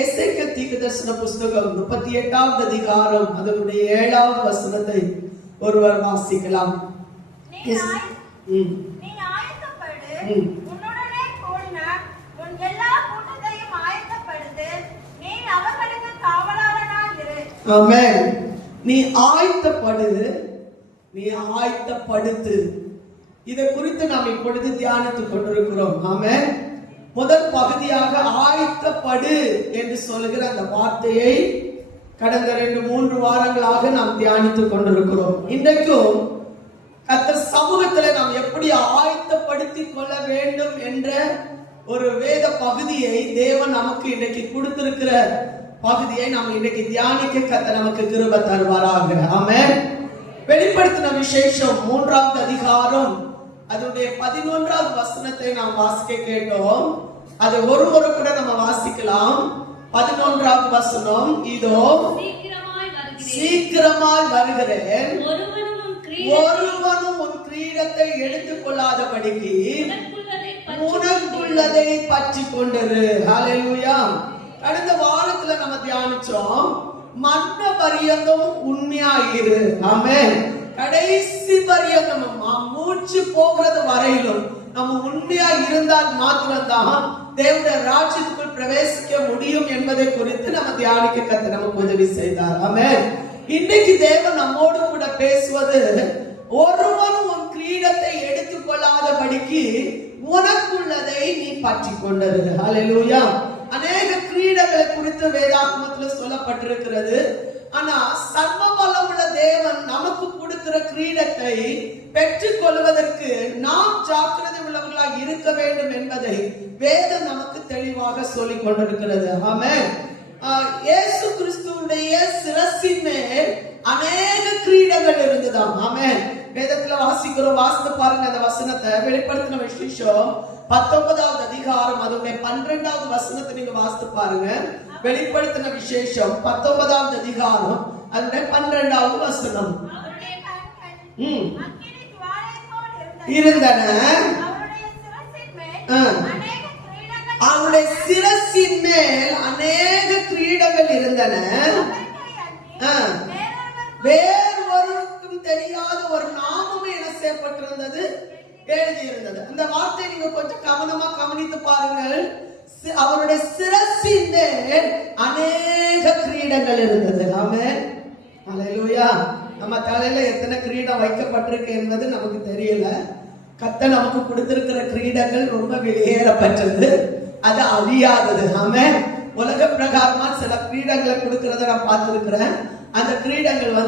எசேக்கியேல் தீர்க்கதரிசன புஸ்தகம் 38வது அதிகாரம் அதனுடைய 7வது வசனத்தை ஒருவர் வாசிக்கலாம். ஆமென். நீ ஆயத்தப்படு, நீ ஆயத்தப்படுத்து. இதை குறித்து நாம் இப்பொழுது தியானித்துக் கொண்டிருக்கிறோம். ஆமென். முதல் பகுதியாக ஆயத்தப்படு என்று சொல்லுகிற அந்த வார்த்தையை கடந்த 2-3 வாரங்களாக நாம் தியானித்துக் கொண்டிருக்கிறோம். இன்றைக்கும் கர்த்தர் சமூகத்தில் நாம் எப்படி ஆயத்தப்படுத்திக் கொள்ள வேண்டும் என்ற ஒரு வேத பகுதியை தேவன் நமக்கு இன்றைக்கு கொடுத்திருக்கிற பகுதியை நாம் இன்றைக்கு தியானிக்க கர்த்தர் நமக்கு கிருபை தருவாராக. ஆமென். வெளிப்படுத்தின விசேஷம் 3வது அதிகாரம் அதனுடைய 11வது வசனத்தை நாம் வாசிக்க கேட்டோம். அதை ஒரு கூட நம்ம வாசிக்கலாம். 11வது வசனம், இதோ சீக்கிரமாய் வருகிறேன், ஒருவனும் உன் கிரீடத்தை எடுத்துக் கொள்ளாதபடிக்கு உனக்குள்ளதை பற்றி கொண்டிரு. ஹல்லேலூயா. கடந்த வாரத்துல நம்ம தியானிச்சோம், மரண பரியந்தம் உண்மையாயிரு. ஆமென். கடைசி பரியந்தம் மூச்சு போகிறது வரையிலும் நம்ம உண்மையா இருந்தால் மாத்திரம்தான் தேவனுடைய ராஜ்யத்துக்குள் பிரவேசிக்க முடியும் என்பதை குறித்து நம்ம தியானிக்க கர்த்தர் நமக்கு உதவி செய்தார். ஆமென். இன்னைக்கு தேவன் நம்மோடு கூட பேசுவது, ஒருவனும் உன் கிரீடத்தை எடுத்துக் கொள்ளாதபடிக்கு உனக்குள்ளதை நீ பற்றி கொண்டது. ஹல்லேலூயா. அநேக கிரீடங்களை குறித்து வேதாகமத்தில் சொல்லப்பட்டிருக்கிறது. ஆனா சர்வ வல்லமுள்ள தேவன் நமக்கு கொடுக்கிற கிரீடத்தை பெற்றுக் கொள்வதற்கு நாம் ஜாக்கிரதை உள்ளவர்களாக இருக்க வேண்டும் என்பதை வேதம் நமக்கு தெளிவாக சொல்லிக் கொண்டிருக்கிறது. ஆமென். இயேசு கிறிஸ்துவுடைய சிரசின் மேல் அநேக கிரீடங்கள் இருந்ததாம். ஆமென். வேதத்துல வாசிக்கிறோம், வாசித்து பாருங்க அந்த வசனத்தை. வெளிப்படுத்தின விசேஷம் 19வது அதிகாரம் அதனுடைய 12வது வசனத்தை நீங்க வாசித்து பாருங்க. வெளிப்படுத்தின விசேஷம் 19வது அதிகாரம் அதனுடைய 12வது வசனம். இருந்தன, அவருடைய சிரசின் மேல் அநேக கிரீடங்கள் இருந்தன, வேறொருவருக்கும் தெரியாத ஒரு நாமமே என்ன செய்யப்பட்டிருந்தது, எழுதியிருந்தது. அந்த வார்த்தை நீங்க கொஞ்சம் கவனமா கவனித்து பாருங்கள். அவருடைய சிரசின் மேல் அநேக கிரீடங்கள் இருந்தது. ஆமென். ஹல்லேலூயா. நம்ம தலையில எத்தனை கிரீடம் வைக்கப்பட்டிருக்கு என்பது நமக்கு தெரியல. கர்த்தர் நமக்கு கொடுத்திருக்கிற கிரீடங்கள் ரொம்ப வெளியேறப்பட்டது, அது அழியாதது. ஆமென். உலக பிரகாரமா சில கிரீடங்களை கொடுக்கிறத நான் பார்த்திருக்கிறேன். அந்த கிரீடங்கள்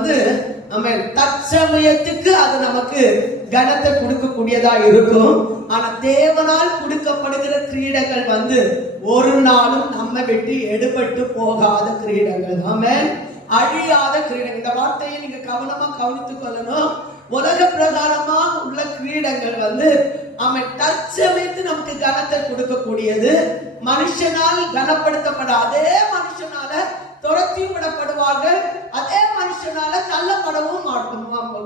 ஆமென், தற்சமயத்துக்கு அது நமக்கு கனத்தை கொடுக்கக்கூடியதா இருக்கும். ஆனா தேவனால் கொடுக்கப்படுகிற கிரீடங்கள் ஒரு நாளும் நம்ம விட்டு எடுபட்டு போகாத கிரீடங்கள். ஆமென். அழியாத கிரீடங்கள். இந்த வார்த்தையை நீங்க கவனமா கவனித்துக் கொள்ளணும். உலக பிரகாரமா உள்ள கிரீடங்கள் ஆமென், தற்சமயத்து நமக்கு கனத்தை கொடுக்கக்கூடியது. மனுஷனால் கனப்படுத்தப்பட அதே மனுஷனால துரத்தி விடப்படுவார்கள், அதே மனுஷனால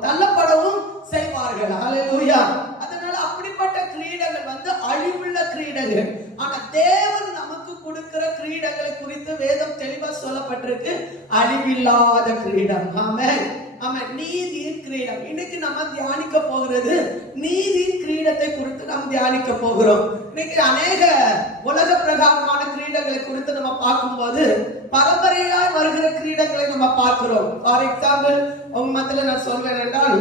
தள்ளப்படவும் செய்வார்கள். ஹல்லேலூயா. அதனால அப்படிப்பட்ட கிரீடங்கள் அழிவுள்ள கிரீடங்கள். ஆனா தேவன் நமக்கு கொடுக்கிற கிரீடங்களை குறித்து வேதம் தெளிவா சொல்லப்பட்டிருக்கு, அழிவில்லாத கிரீடம். ஆமென். ஆமென். நீதியின் கிரீடம். இன்னைக்கு நம்ம தியானிக்க போகிறது நீதியின் கிரீடத்தை குறித்து நாம் தியானிக்க போகிறோம். இன்னைக்கு அநேக உலக பிரகாரமான கிரீடங்களை குறித்து நம்ம பார்க்கும்போது பரம்பரையாய் வருகிற கிரீடங்களை நம்ம பார்க்கிறோம். ஃபார் எக்ஸாம்பிள் உங்க மத்தியில நான் சொல்றேன் என்றால்,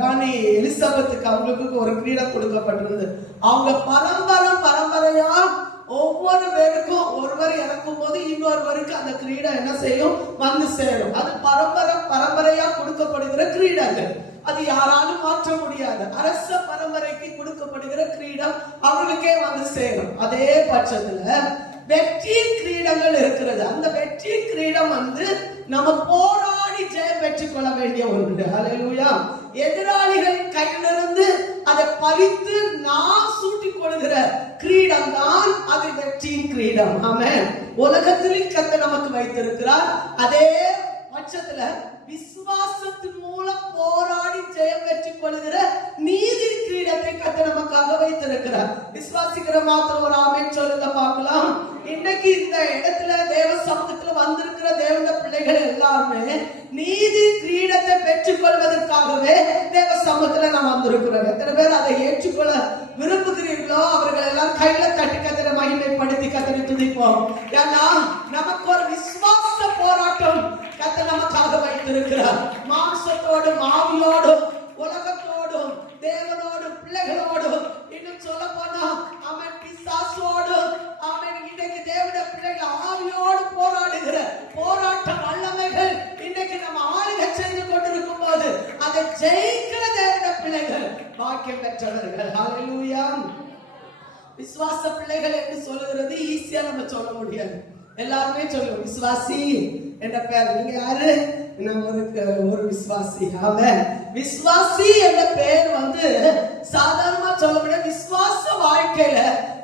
ராணி எலிசபெத்துக்கு அவங்களுக்கு ஒரு கிரீடம் கொடுக்கப்பட்டிருந்தது. அவங்க பரம்பரையா ஒவ்வொரு பேருக்கும் ஒருவர் இறக்கும் போது இன்னொருவருக்கு அந்த கிரீடம் என்ன செய்யும், சேரும். அது பரம்பரையா கொடுக்கப்படுகிற கிரீடங்கள். அது யாராலும் மாற்ற முடியாது. அரச பரம்பரைக்கு கொடுக்கப்படுகிற கிரீடம் அவர்களுக்கே சேரும். அதே பட்சத்துல வெற்றி கிரீடங்கள் இருக்கிறது. அந்த வெற்றி கிரீடம் நம்ம போராடி ஜெயம் பெற்றுக் கொள்ள வேண்டிய ஒன்று. ஹல்லேலூயா. எதிராளிகளின் கையிலிருந்து அதை பறித்து நாம் சூட்டிக் கொள்கிற கிரீடம் தான் அது வெற்றியின் கிரீடம். ஆமென். உலகத்திலும் கர்த்தர் நமக்கு வைத்திருக்கிறார். அதே பட்சத்துல விசுவாசத்தின் மூலம் போராடி ஜெயம் பெற்றுக் கொள்கிற நீதி கிரீடத்தை கர்த்தர் நமக்காக வைத்திருக்கிறார். விசுவாசிக்கிற மாத்திரம் ஒரு ஆமென் சொல்லுங்க பார்க்கலாம். இன்னைக்கு இந்த இடத்துல தேவ சமூகத்துல வந்திருக்கிற தேவனுடைய பிள்ளைகள் எல்லாருமே நீதி கிரீடத்தை பெற்றுக் கொள்வதற்காகவே தேவ சமூகத்துல நாம் வந்திருக்கிறோம். எத்தனை பேர் அதை ஏற்றுக்கொள்ள விரும்புகிறீர்களோ அவர்கள் எல்லாம் கையில தட்டி கத்திர மகிமைப்படுத்தி கத்திர துதிப்போம். ஏன்னா நமக்கு ஒரு விசுவாச போராட்டம் கத்த நமக்காக வைத்திருக்கிறார். மாம்சத்தோடும் ஆவியோடும் உலகத்தோடும் தேவனோடும் பிள்ளைகளோடும் இன்னும் சொல்ல போனா அவன் பிசாசோடும் அவன் இன்றைக்கு தேவனுடைய பிள்ளைகள் ஆவியோடு போராடுகிற போராட்ட வல்லமைகள் இன்றைக்கு நம்ம ஆளுகை செய்து கொண்டிருக்கும் போது அதை ஜெயிக்கிற தேவனுடைய பிள்ளைகள் பாக்கியம் பெற்றவர்கள். ஹல்லேலூயா. விசுவாச பிள்ளைகள் என்று சொல்லுகிறது ஈஸியா நம்ம சொல்ல முடியாது. எல்லாருமே சொல்லுவோம் விசுவாசி என்ற பெயர். நீங்க யாரு? ஒரு விசுவாசி. ஆமென். விசுவாசி என்ற பெயர் சாதாரணமா சொல்ல முடியாது. விசுவாச வாழ்க்கையில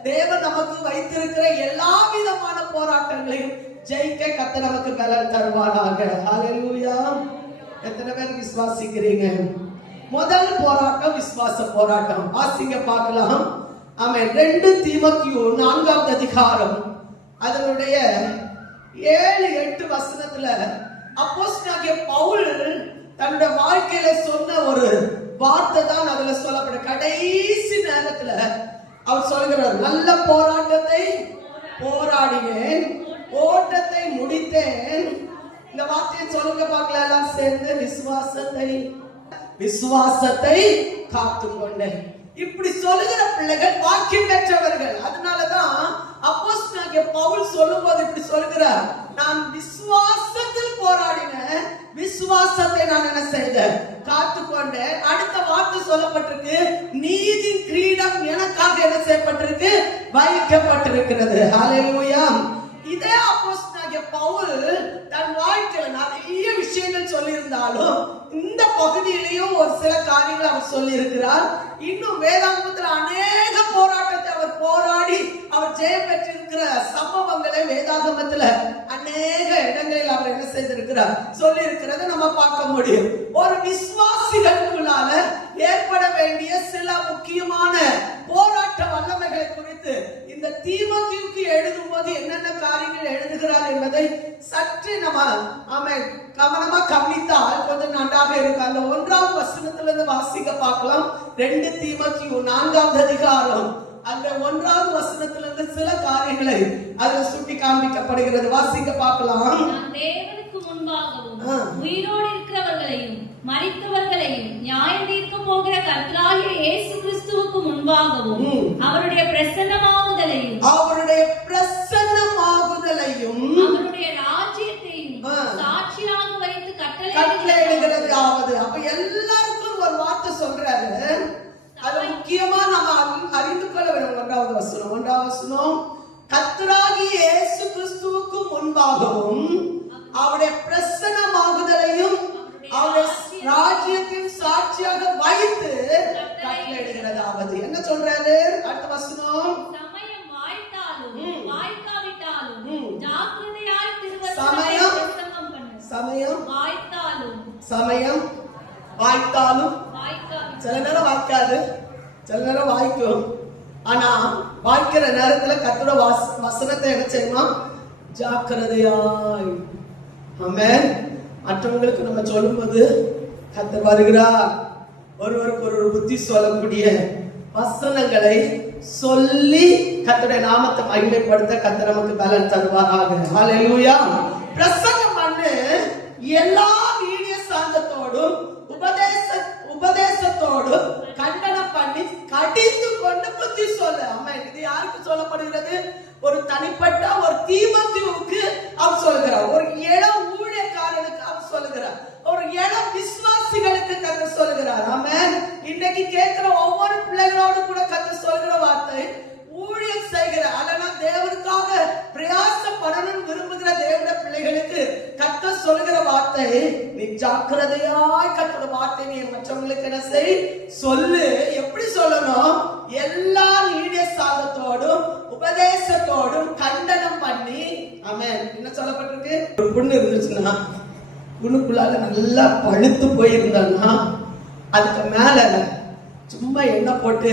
தேவன் நமக்கு வைத்திருக்கிற எல்லா விதமான போராட்டங்களையும் ஜெயிக்க கர்த்தர் நமக்கு பலன் தருவாராக. ஹல்லேலூயா. எத்தனை பேர் விசுவாசிக்கிறீங்க? முதல் போராட்டம் விசுவாச போராட்டம். வாசிங்க பார்க்கலாம். ஆமென். 2 தீமோத்தேயு 4ஆம் அதிகாரம் அதனுடைய 7-8 வசனத்துல அப்போஸ்தலனாகிய பவுல் தன்னுடைய வாழ்க்கையில சொன்ன ஒரு வார்த்தை தான் அதுல சொல்லப்படும். கடைசி நேரத்துல அவர் சொல்கிறார், நல்ல போராட்டத்தை போராடினேன், ஓட்டத்தை முடித்தேன். இந்த வார்த்தையை சொல்லுங்க பார்க்கலாம் எல்லாம் சேர்ந்து. விசுவாசத்தை காத்துக்கொண்டேன். இப்படி சொல்லுகிற பிள்ளைகள் வாக்கியம் பெற்றவர்கள். அதனாலதான் அப்போஸ்தலனாகிய பவுல் சொல்லும்போது இப்படி சொல்கிறார், நான் விசுவாசத்தில் போராடினேன், விசுவாசத்தை நான் என்ன செய்தேன்? காத்துக்கொண்டேன். அடுத்த வார்த்தை சொல்லப்பட்டிருக்கு, நீதி கிரீடம் எனக்காக என்ன செய்யப்பட்டிருக்கு? வைக்கப்பட்டிருக்கிறது. ஹல்லேலூயா. இதே அப்போஸ்தலனாகிய பவுல் தன் வாழ்க்கையில நிறைய விஷயங்கள் சொல்லியிருந்தாலும் இந்த பகுதியிலையும் ஒரு சில காரியங்கள் அவர் சொல்லி இருக்கிறார். இன்னும் வேதாகமத்தில் அநேக போராட்டத்தை அவர் போராடி அவர் ஜெயம் பெற்றிருக்கிற சம்பவங்களை வேதாகமத்துல அநேக இடங்களில் அவர் என்ன செய்திருக்கிறார் சொல்லி இருக்கிறத நம்ம பார்க்க முடியும். ஒரு விசுவாசிகளுக்குள்ளால ஏற்பட வேண்டிய சில முக்கியமான போராட்ட வல்லமைகளை குறித்து இந்த தீமோத்தேயுவுக்கு எழுதும் போது என்னென்ன காரியங்கள் எழுதுகிறார் என்பதை சற்று நம்ம கவனமா கவனித்தால் கொஞ்சம் நன்றாக இருக்கு. அந்த 1ஆம் வசனத்திலிருந்து வாசிக்க பார்க்கலாம். 2 தீமோத்தேயு 4ஆம் அதிகாரம் அந்த 1ஆவது வசனத்திலிருந்து சில காரியங்களை அதில் சுட்டி காண்பிக்கப்படுகிறது. வாசிக்க பார்க்கலாம். தேவனுக்கு முன்பாகவும் உயிரோடு இருக்கிறவர்களையும் மரித்தவர்களையும் நியாயம் தீர்க்க போகிற கர்த்தராகிய இயேசு கிறிஸ்துவுக்கு முன்பாகவும் அவருடைய பிரசன்னமாகுதலையும் அவருடைய ராஜ்யத்தையும் சாட்சியாக வைத்து கட்டளையிடுகிறது. அப்ப எல்லாருக்கும் ஒரு வார்த்தை சொல்றாரு. அது முக்கியமா நம்ம அறிந்து கொள்ள வேண்டும். 1ஆவது வசனம் கர்த்தராகிய இயேசு கிறிஸ்துவுக்கு முன்பாகவும் அவருடைய பிரசன்னமாகுதலையும் அவருடைய ராஜ்யத்தின் சாட்சியாக வைத்து கட்டளையிடுகிறதாவது. என்ன சொல்றாரு? அடுத்த வசனம், சமயம் வாய்த்தாலும் வாய்க்காவிட்டாலும் ஜாக்கிரதையாய் சமயம் வாய்த்தாலும் சில நேரம் வாய்க்காது, சில நேரம் வாய்க்கும். ஆனா வாய்க்கிற நேரத்துல கர்த்தருடைய வசனத்தை என்ன செய்யுமா? ஜாக்கிரதையாய். ஆமென். மற்றவங்களுக்கு நம்ம சொல்லும்போது கர்த்தர் வருகிறார். ஒருவருக்கு ஒரு புத்தி சொல்லக்கூடிய வசனங்களை சொல்லி கர்த்தருடைய நாமத்தை மகிமைப்படுத்த கர்த்தர் நமக்கு பலன் தருவாராக. ஹல்லேலூயா. பிரசங்கம் பண்ணு எல்லா வீடிய சாந்தத்தோடும் உபதேசத்தோடும் கண்டனம் பண்ணி கடிந்து கொண்டு புத்தி சொல்ல. அம்மா, இது யாருக்கு சொல்லப்படுகிறது? ஒரு தனிப்பட்ட ஒரு தீமோத்தேயுவுக்கு அவர் சொல்கிறார். ஒரு இளம் ஊழியக்காரனுக்கு அவர் சொல்லுகிறார். ஒரு இளம் விசுவாசிகளுக்கு கர்த்தர் சொல்லுகிறார். ஆமென். இன்னைக்கு கேட்கிற ஒவ்வொரு பிள்ளைகளோடு கூட கர்த்தர் சொல்கிற வார்த்தை, ஊழியம் செய்கிற அதனால் தேவனுக்காக பிரயாசப்படணும் விரும்புகிற தேவனுடைய பிள்ளைகளுக்கு கர்த்தர் சொல்கிற வார்த்தை, நீ ஜாக்கிரதையாய் கர்த்தருடைய வார்த்தை நீ மற்றவங்களுக்கு என்ன செய்? சொல்லு. எப்படி சொல்லணும்? எல்லா நீடிய சாதத்தோடும் உபதேசத்தோடும் கண்டனம் பண்ணி. ஆமென். என்ன சொல்லப்பட்டிருக்கு? ஒரு புண்ணு இருந்துச்சுன்னா, புண்ணுக்குள்ளால நல்லா பழுத்து போயிருந்தா அதுக்கு மேல சும்மா எண்ணெய் போட்டு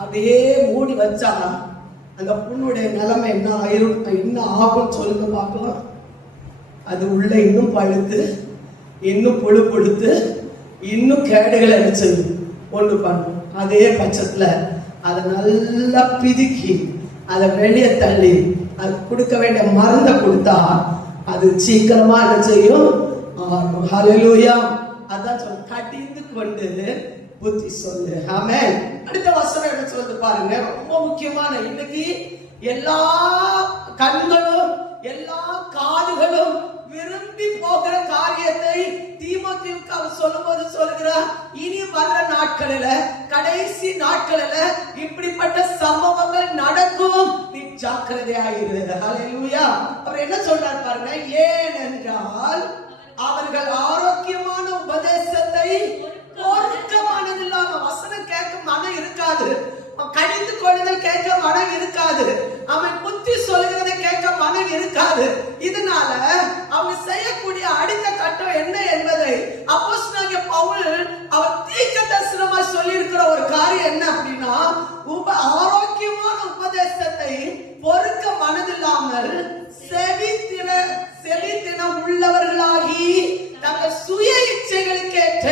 அப்படியே மூடி வச்சா அந்த புண்ணுடைய நிலைமை என்ன ஆகும் சொல்லுங்க பார்க்கலாம். அது உள்ள இன்னும் பழுத்து, இன்னும் புழு கொடுத்து, இன்னும் கேடுகள் அடிச்சு ஒண்ணு பண்ணும். அதே பட்சத்துல அதை நல்லா பிதுக்கி அதை வெளியே தள்ளி அது கொடுக்க வேண்டிய மருந்தை கொடுத்தா அது சீக்கிரமா என்ன செய்யும்? ஹல்லேலூயா. அதான் சொல்ல, கடிந்து கொண்டு புத்தி சொல்லு. ஆமென். அடுத்த வசனம் என்ன சொல்லுது பாருங்க, ரொம்ப முக்கியமான. இன்னைக்கு எல்லா கண்களும் எல்லா காதுகளும் விரும்பி போகிற காரியத்தை தீமோத்தேயுவுக்கு அவர் சொல்லும்போது சொல்லுகிறார், இனி வர்ற நாட்களில, கடைசி நாட்களில இப்படிப்பட்ட சம்பவங்கள் நடக்கும், நீ ஜாக்கிரதையாயிரு. ஹல்லேலூயா. அவர் என்ன சொல்றார் பாருங்க, ஏனென்றால் அவர்கள் ஆரோக்கியமான உபதேசத்தை பொருத்தமானது இல்லாம, வசனம் கேட்க மனம் இருக்காது, கடிந்து கொள்ளுதல் கேட்க மனம் இருக்காது, அவன் புத்தி சொல்கிறதை கேட்க மனம் இருக்காது. இதனால அவங்க செய்யக்கூடிய அடுத்த கட்டம் என்ன என்பதை அப்போஸ்தலனாகிய பவுல் அவர் தீர்க்கதரிசனமாய் சொல்லி இருக்கிற ஒரு காரியம் என்ன அப்படின்னா, ஆரோக்கியமான உபதேசத்தை பொறுக்க மனதில்லாமல் செவித்தினம் உள்ளவர்களாகி தங்கள் சுய இச்சைகளுக்கு ஏற்ற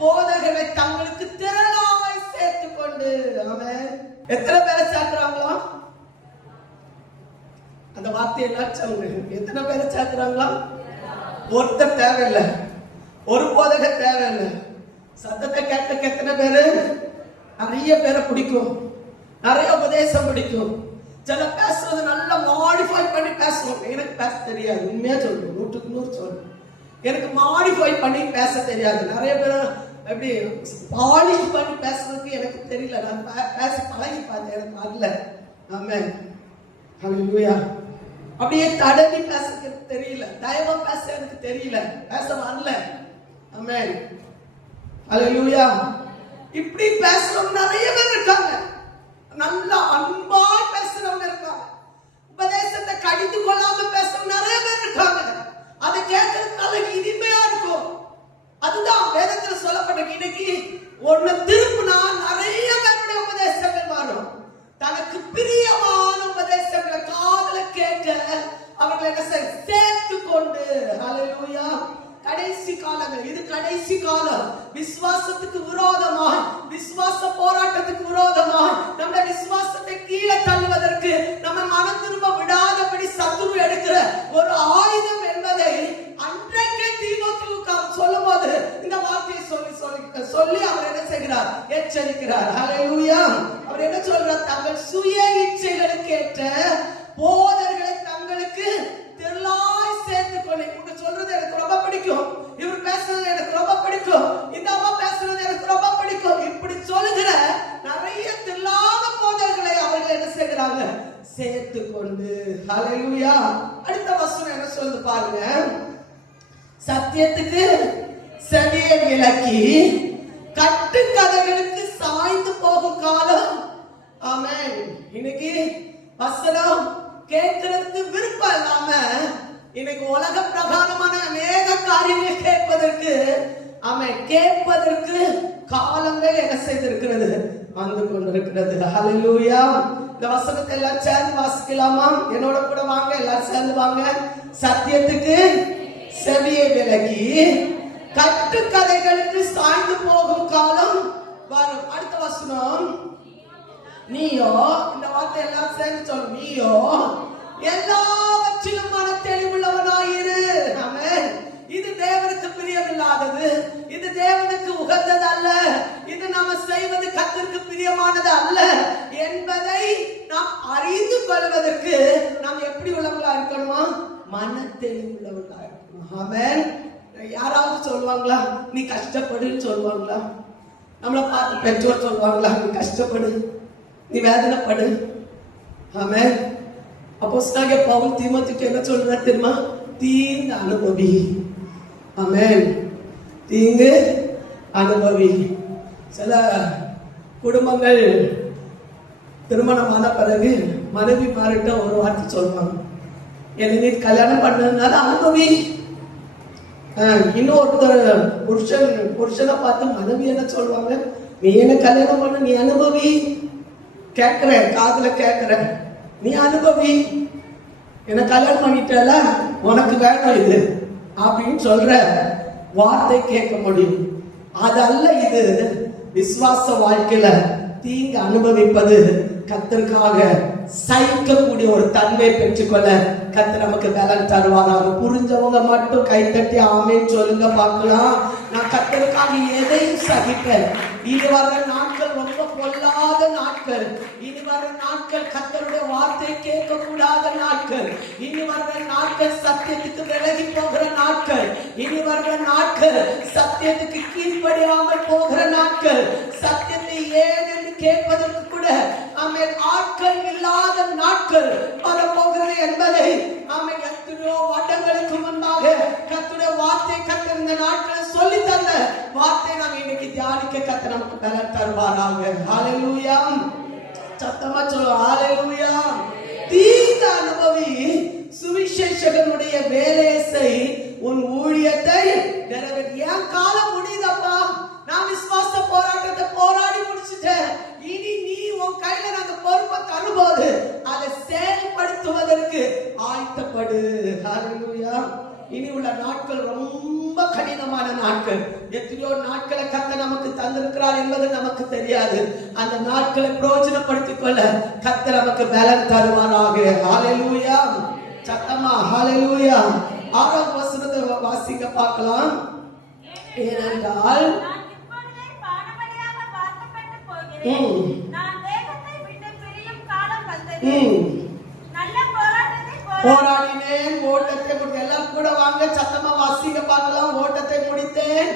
போதகர்களை தங்களுக்கு திரளாய் சேர்த்துக் கொண்டு. ஆமென். எத்தனை பேரை சேர்க்கிறாங்களா? அந்த வார்த்தையெல்லாம் சொல்லுங்க. எத்தனை பேரை சேர்க்கிறாங்களா? ஒருத்தர் தேவையில்லை, ஒரு போதகர் தேவையில்லை. சத்தத்தை கேட்க எத்தனை பேரு? நிறைய பேரை பிடிக்கும், நிறைய உபதேசம் பிடிக்கும். சில பேசுறது நல்லா மாடிஃபை பண்ணி பேசுவோம். எனக்கு பேச தெரியாது, உண்மையா சொல்றேன், 100க்கு 100 சொல்றேன். எனக்கு மாடிஃபை பண்ணி பேச தெரியாது. நிறைய பேர் எப்படி பாலிஷ் பண்ணி பேசுறதுக்கு எனக்கு தெரியல. நான் பேச பழகி பார்த்தேன், எனக்கு வரல. ஆமென். ஹல்லேலூயா. அப்படியே தடவி பேச தெரியல, தயவா பேச எனக்கு தெரியல, பேச வரல. ஆமென். ஹல்லேலூயா. இப்படி பேசுறவங்க நிறைய பேர் இருக்காங்க. நல்ல அன்பாய் பேசுறவங்க இருக்காங்க. உபதேசத்தை கடிந்து கொள்ளாம பேசுறவங்க நிறைய பேர் இருக்காங்க. அதை கேட்கறதுக்கு நல்ல இனிமையா இருக்கும். அதுதான் வேதத்துல சொல்லப்பட்ட. இன்னைக்கு ஒண்ணு திருப்புனா நிறைய பேருடைய உபதேசங்கள் மாறும். தனக்கு பிரியமான உபதேசங்களை காதுல கேட்க அவர்களை என்ன சேர்த்து கொண்டு. ஹல்லேலூயா. கடைசி காலங்கள், இது கடைசி காலம். விசுவாசத்துக்கு விரோதமாய், விசுவாச போராட்டத்துக்கு விரோதமாய், நம்முடைய விசுவாசத்தை கீழே தள்ளுவதற்கு, நம்ம மனம் திரும்ப விடாதபடி சத்துரு எடுக்கிற ஒரு ஆயுதம் என்பதை அன்றைக்கே தீமோத்தேயுவுக்கு அவர் சொல்லும் போது இந்த வார்த்தையை சொல்லி அவர் என்ன செய்கிறார்? எச்சரிக்கிறார். ஹல்லேலூயா. அவர் என்ன சொல்றார்? தங்கள் சுய இச்சைகளுக்கு ஏற்ற போதர்களை தங்களுக்கு திரளாய் சேர்த்துக் கொள்ள. இவங்க சொல்றது எனக்கு ரொம்ப பிடிக்கும், இவர் பேசுறது எனக்கு ரொம்ப பிடிக்கும், இந்த அம்மா பேசுறது எனக்கு ரொம்ப பிடிக்கும். இப்படி சொல்லுகிற நிறைய திரளான போதர்களை அவர்கள் என்ன செய்கிறாங்க? சேர்த்து கொண்டு. ஹல்லேலூயா. அடுத்த வசனம் என்ன சொல்லுது பாருங்க, சத்தியத்துக்கு செவியை விலக்கி கட்டுக்கதைகளுக்கு சாய்ந்து போகும் காலம். ஆமென். இன்னைக்கு வசனம் கேட்கிறதுக்கு விருப்பம் இல்லாம இன்னைக்கு உலக பிரகாரமான அநேக காரியங்கள் கேட்பதற்கு, கேட்பதற்கு காலங்கள் என்ன செய்திருக்கிறது? வந்து கொண்டிருக்கிறது. ஹல்லேலூயா. இந்த வசனத்தை எல்லாம் சேர்ந்து வாசிக்கலாமா? என்னோட கூட வாங்க, எல்லாரும் சேர்ந்து வாங்க. சத்தியத்துக்கு செவியை விலகி கட்டுக்கதைகளுக்கு சாய்ந்து போகும் காலம் வரும். அடுத்த வசனம், நீயோ, இந்த வார்த்தை எல்லாம் சேர்ந்து சொல்லும், நீயோ எல்லாவற்றிலும் மன தெளிவுள்ளவனாயிரு. ஆமென். இது தேவனுக்கு பிரியமில்லாதது, இது தேவனுக்கு உகந்தது அல்ல, இது நாம செய்வது கர்த்தருக்கு பிரியமானது அல்ல என்பதை நாம் அறிந்து கொள்வதற்கு நாம் எப்படி உள்ளவங்களா இருக்கணுமா? மன தெளிவுள்ளவங்களா இருக்கணும். ஆமென். யாராவது சொல்லுவாங்களா நீ கஷ்டப்படுன்னு சொல்லுவாங்களா? நம்மளை பார்த்து பெற்றோர் சொல்லுவாங்களா நீ கஷ்டப்படு, நீ வேதனைப்படு? ஆமென். அப்போஸ்தலனாகிய பவுல் தீமோத்தேயுக்கு என்ன சொல்றார் தெரியுமா? தீங்கு அனுபவி. ஆமென். தீங்கு அனுபவி. சில குடும்பங்கள் திருமணமான பிறகு மனைவி மாறிட்ட ஒரு வார்த்தை சொல்லுவாங்க, என்ன நீ கல்யாணம் பண்ணதுனால அனுபவி. இன்னொருத்தர் புருஷனை பார்த்து மனைவி என்ன சொல்லுவாங்க, நீ என்ன கல்யாணம் பண்ண, நீ அனுபவி. கேட்கிறேன், காதுல கேட்கிறேன். நீ அனுபவி, என்ன கல்யாணம் பண்ணிட்டல, உனக்கு வேணும் இது அப்படின்னு சொல்ற வார்த்தை கேட்க முடியும். அதல்ல இது. விசுவாச வாழ்க்கையில தீங்கு அனுபவிப்பது கர்த்தருக்காக சகிக்கக்கூடிய ஒரு தன்மை பெற்றுக்கொள்ள கர்த்தர் நமக்கு பலன் தருவாராக. புரிஞ்சவங்க மட்டும் கைத்தட்டி ஆமென் சொல்லுங்க பார்க்கலாம். நான் கர்த்தருக்காக எதையும் சகிப்பேன். இனி வர நாட்கள் ரொம்ப பொல்லாத நாட்கள். இனி வர நாட்கள் கர்த்தருடைய வார்த்தை கேட்க கூடாத நாட்கள். இனி வர நாட்கள் சத்தியத்துக்கு விலகி போகிற நாட்கள். இனி வர நாட்கள் சத்தியத்துக்கு கீழ்ப்படியாமல் போகிற நாட்கள். சத்தியத்தை ஏன் என்று கேட்பதற்கு கூட ஆமென் ஆட்கள் இல்லாத நாட்கள் வரப்போகிறது என்பதை ஆமென் எத்தனையோ வருடங்களுக்கு முன்பாக கர்த்தருடைய வார்த்தை கர்த்தர் இந்த நாட்களை சொல்லி தந்த வார்த்தை நாம் இன்னைக்கு தியானிக்க கர்த்தர் நமக்கு பலன் தருவாராக. ஹalleluya. சத்தமா சொல்லு ஹalleluya. தீங்கு அனுபவி, சுவிசேஷகனுடைய வேலையை செய், உன் ஊழியத்தை நிறைவேற்று. என் காலம் முடியுதப்பா, நான் விசுவாச போராட்டத்தை போராடி முடிச்சிட்டேன். இனி நீ உன் கையில அந்த பொறுப்பை தரும்போது அதை செயல்படுத்துவதற்கு ஆயத்தப்படு. ஹalleluya. இனி உள்ள நாட்கள் ரொம்ப கடினமான நாட்கள். எத்தனையோ நாட்களை கர்த்தர் நமக்கு தந்திருக்கிறார் என்பது நமக்கு தெரியாது. அந்த நாட்களை பிரயோஜனப்படுத்திக் கொள்ள கர்த்தர் நமக்கு பலன் தருவாராக. ஹalleluya. சத்தமா ஹalleluya. 6ஆம் வசனத்தை வாசிக்க பார்க்கலாம். ஏனென்றால் போராடினேன், ஓட்டத்தை முடித்தேன். எல்லாம் கூட வாங்க சத்தமா வாசிக்க பார்க்கலாம். ஓட்டத்தை முடித்தேன்,